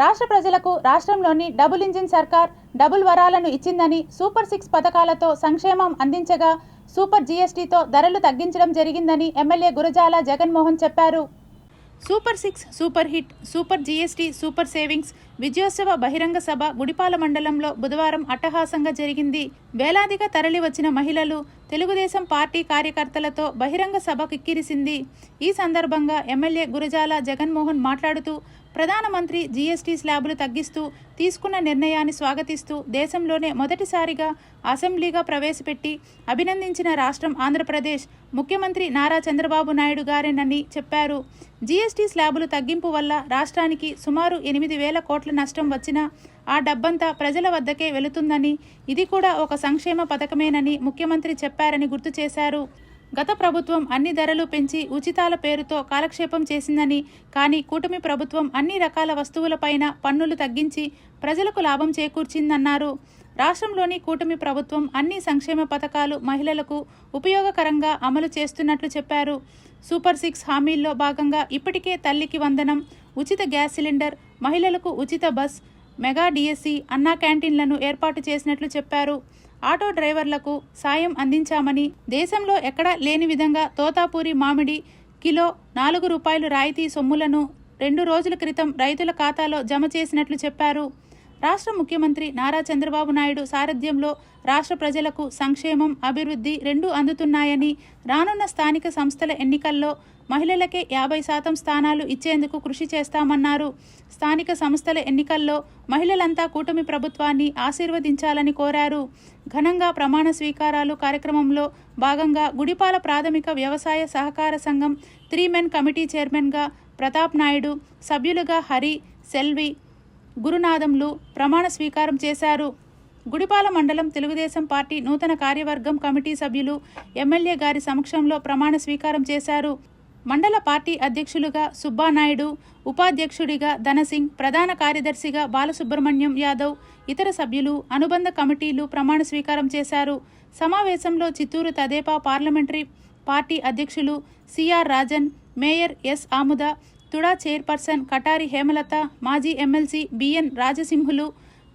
రాష్ట్ర ప్రజలకు రాష్ట్రంలోని డబుల్ ఇంజిన్ సర్కార్ డబుల్ వరాలను ఇచ్చిందని సూపర్ సిక్స్ పథకాలతో సంక్షేమం అందించగా సూపర్ జీఎస్టీతో ధరలు తగ్గించడం జరిగిందని ఎమ్మెల్యే గురజాల జగన్మోహన్ చెప్పారు. Super six super hit super GST super savings విజయోత్సవ బహిరంగ సభ గుడిపాల మండలంలో బుధవారం అట్టహాసంగా జరిగింది. వేలాదిగా తరలి వచ్చిన మహిళలు తెలుగుదేశం పార్టీ కార్యకర్తలతో బహిరంగ సభ కిక్కిరిసింది. ఈ సందర్భంగా ఎమ్మెల్యే గురజాల జగన్మోహన్ మాట్లాడుతూ ప్రధానమంత్రి జీఎస్టీ స్లాబులు తగ్గిస్తూ తీసుకున్న నిర్ణయాన్ని స్వాగతిస్తూ దేశంలోనే మొదటిసారిగా అసెంబ్లీగా ప్రవేశపెట్టి అభినందించిన రాష్ట్రం ఆంధ్రప్రదేశ్ ముఖ్యమంత్రి నారా చంద్రబాబు నాయుడు గారేనని చెప్పారు. జీఎస్టీ స్లాబులు తగ్గింపు వల్ల రాష్ట్రానికి సుమారు ఎనిమిది వేల కోట్ల నష్టం వచ్చినా ఆ డబ్బంతా ప్రజల వద్దకే వెళుతుందని ఇది కూడా ఒక సంక్షేమ పథకమేనని ముఖ్యమంత్రి చెప్పారని గుర్తు చేశారు. గత ప్రభుత్వం అన్ని ధరలు పెంచి ఉచితాల పేరుతో కాలక్షేపం చేసిందని కానీ కూటమి ప్రభుత్వం అన్ని రకాల వస్తువులపైన పన్నులు తగ్గించి ప్రజలకు లాభం చేకూర్చిందన్నారు. రాష్ట్రంలోని కూటమి ప్రభుత్వం అన్ని సంక్షేమ పథకాలు మహిళలకు ఉపయోగకరంగా అమలు చేస్తున్నట్లు చెప్పారు. సూపర్ సిక్స్ హామీల్లో భాగంగా ఇప్పటికే తల్లికి వందనం ఉచిత గ్యాస్ సిలిండర్ మహిళలకు ఉచిత బస్ మెగా డిఎస్సి అన్నా క్యాంటీన్లను ఏర్పాటు చేసినట్లు చెప్పారు. ఆటో డ్రైవర్లకు సాయం అందించామని దేశంలో ఎక్కడా లేని విధంగా తోతాపూరి మామిడి కిలో నాలుగు రూపాయలు రాయితీ సొమ్ములను రెండు రోజుల క్రితం రైతుల ఖాతాలో జమ చేసినట్లు చెప్పారు. రాష్ట్ర ముఖ్యమంత్రి నారా చంద్రబాబు నాయుడు సారథ్యంలో రాష్ట్ర ప్రజలకు సంక్షేమం అభివృద్ధి రెండూ అందుతున్నాయని రానున్న స్థానిక సంస్థల ఎన్నికల్లో మహిళలకే యాభై శాతం స్థానాలు ఇచ్చేందుకు కృషి చేస్తామన్నారు. స్థానిక సంస్థల ఎన్నికల్లో మహిళలంతా కూటమి ప్రభుత్వాన్ని ఆశీర్వదించాలని కోరారు. ఘనంగా ప్రమాణ స్వీకారాలు కార్యక్రమంలో భాగంగా గుడిపాల ప్రాథమిక వ్యవసాయ సహకార సంఘం త్రీ మెన్ కమిటీ చైర్మన్గా ప్రతాప్ నాయుడు సభ్యులుగా హరి సెల్వి గురునాథంలు ప్రమాణ స్వీకారం చేశారు. గుడిపాల మండలం తెలుగుదేశం పార్టీ నూతన కార్యవర్గం కమిటీ సభ్యులు ఎమ్మెల్యే గారి సమక్షంలో ప్రమాణ స్వీకారం చేశారు. మండల పార్టీ అధ్యక్షులుగా సుబ్బానాయుడు ఉపాధ్యక్షుడిగా ధనసింగ్ ప్రధాన కార్యదర్శిగా బాలసుబ్రహ్మణ్యం యాదవ్ ఇతర సభ్యులు అనుబంధ కమిటీలు ప్రమాణ స్వీకారం చేశారు. సమావేశంలో చిత్తూరు తదేపా పార్లమెంటరీ పార్టీ అధ్యక్షులు C R Rajan mayor S Amuda TUDA chairperson Katari Hemalatha మాజీ ఎమ్మెల్సీ బిఎన్ రాజసింహులు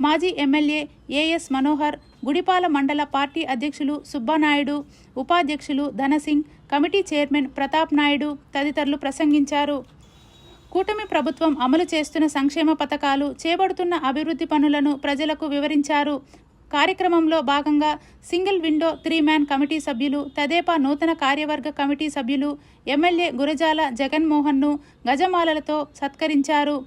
మాజీ ఎమ్మెల్యే ఏఎస్ మనోహర్ గుడిపాల మండల పార్టీ అధ్యక్షులు సుబ్బానాయుడు ఉపాధ్యక్షులు ధనసింగ్ కమిటీ చైర్మన్ ప్రతాప్ నాయుడు తదితరులు ప్రసంగించారు. కూటమి ప్రభుత్వం అమలు చేస్తున్న సంక్షేమ పథకాలు చేపడుతున్న అభివృద్ధి పనులను ప్రజలకు వివరించారు. కార్యక్రమంలో భాగంగా single window three man committee సభ్యులు తదేపా నూతన కార్యవర్గ కమిటీ సభ్యులు ఎమ్మెల్యే గురజాల జగన్మోహన్ను గజమాలలతో సత్కరించారు.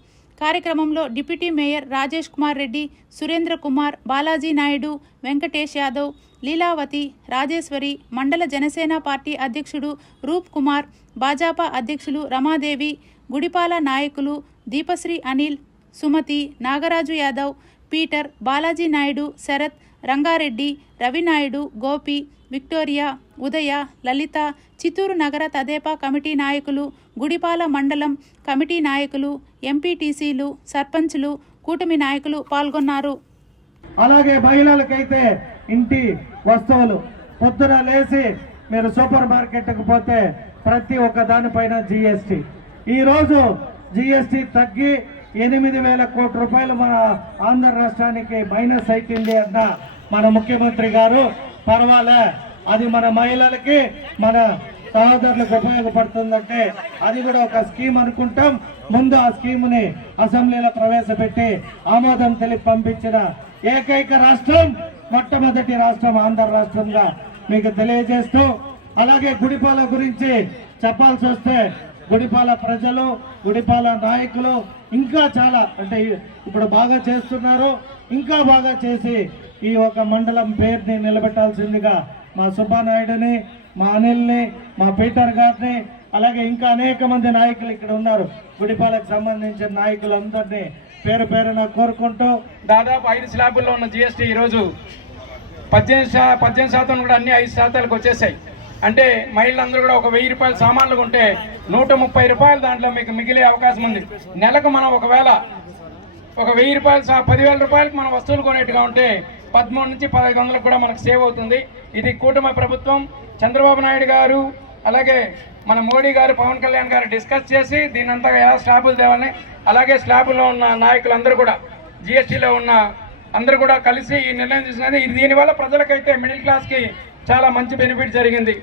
కార్యక్రమంలో డిప్యూటీ మేయర్ రాజేష్ కుమార్ రెడ్డి సురేంద్ర కుమార్ బాలాజీ నాయుడు వెంకటేష్ యాదవ్ లీలావతి రాజేశ్వరి మండల జనసేన పార్టీ అధ్యక్షుడు రూప్ కుమార్ భాజపా అధ్యక్షులు రమాదేవి గుడిపాల నాయకులు దీపశ్రీ అనిల్ సుమతి నాగరాజు యాదవ్ పీటర్ బాలాజీ నాయుడు శరత్ రంగారెడ్డి రవినాయుడు గోపి విక్టోరియా ఉదయ లలిత చిత్తూరు నగర తదేపా కమిటీ నాయకులు గుడిపాల మండలం కమిటీ నాయకులు ఎంపీటీసీలు సర్పంచ్లు కూటమి నాయకులు పాల్గొన్నారు. అలాగే మహిళలకైతే ఇంటి వస్తువులు. పొద్దున లేచి మీరు సూపర్ మార్కెట్కి పోతే ప్రతి ఒక్క దానిపైన జిఎస్టి ఈరోజు జిఎస్టి తగ్గి ఎనిమిది వేల కోట్ల రూపాయలు మన ఆంధ్ర రాష్ట్రానికి మైనస్ అవుతుంది అన్న మన ముఖ్యమంత్రి గారు. పర్వాలే అది మన మహిళలకి మన సహోదరులకు ఉపయోగపడుతుందంటే అది కూడా ఒక స్కీమ్ అనుకుంటాం. ముందు ఆ స్కీమ్ని అసెంబ్లీలో ప్రవేశపెట్టి ఆమోదం తెలిపి పంపించిన ఏకైక రాష్ట్రం మొట్టమొదటి రాష్ట్రం ఆంధ్ర రాష్ట్రంగా మీకు తెలియజేస్తూ అలాగే గుడిపాల గురించి చెప్పాల్సి వస్తే గుడిపాల ప్రజలు గుడిపాల నాయకులు ఇంకా చాలా అంటే ఇప్పుడు బాగా చేస్తున్నారు. ఇంకా బాగా చేసి ఈ ఒక మండలం పేరుని నిలబెట్టాల్సిందిగా మా సుబ్బానాయుడుని మా అనిల్ని మా పీటర్ గారిని అలాగే ఇంకా అనేక మంది నాయకులు ఇక్కడ ఉన్నారు. గుడిపాలకు సంబంధించిన నాయకులందరినీ పేరు పేరున కోరుకుంటూ దాదాపు ఐదు స్లాబుల్లో ఉన్న జిఎస్టీ ఈరోజు పద్దెనిమిది పద్దెనిమిది శాతం కూడా అన్ని ఐదు శాతాలకు వచ్చేసాయి. అంటే మహిళలందరూ కూడా ఒక వెయ్యి రూపాయలు సామాన్లు కొంటే నూట ముప్పై రూపాయలు దాంట్లో మీకు మిగిలే అవకాశం ఉంది. నెలకు మనం ఒకవేళ ఒక వెయ్యి రూపాయలు పదివేల రూపాయలకు మనం వస్తువులు కొనేట్టుగా ఉంటే పదమూడు నుంచి పదహైదు వందలకు కూడా మనకు సేవ్ అవుతుంది. ఇది కూటమి ప్రభుత్వం చంద్రబాబు నాయుడు గారు అలాగే మన మోడీ గారు పవన్ కళ్యాణ్ గారు డిస్కస్ చేసి దీని ఎలా స్లాబులు తేవాలని అలాగే స్లాబులో ఉన్న నాయకులందరూ కూడా జిఎస్టీలో ఉన్న అందరూ కూడా కలిసి ఈ నిర్ణయం తీసుకున్నది దీనివల్ల ప్రజలకైతే మిడిల్ క్లాస్కి చాలా మంచి బెనిఫిట్ జరిగింది.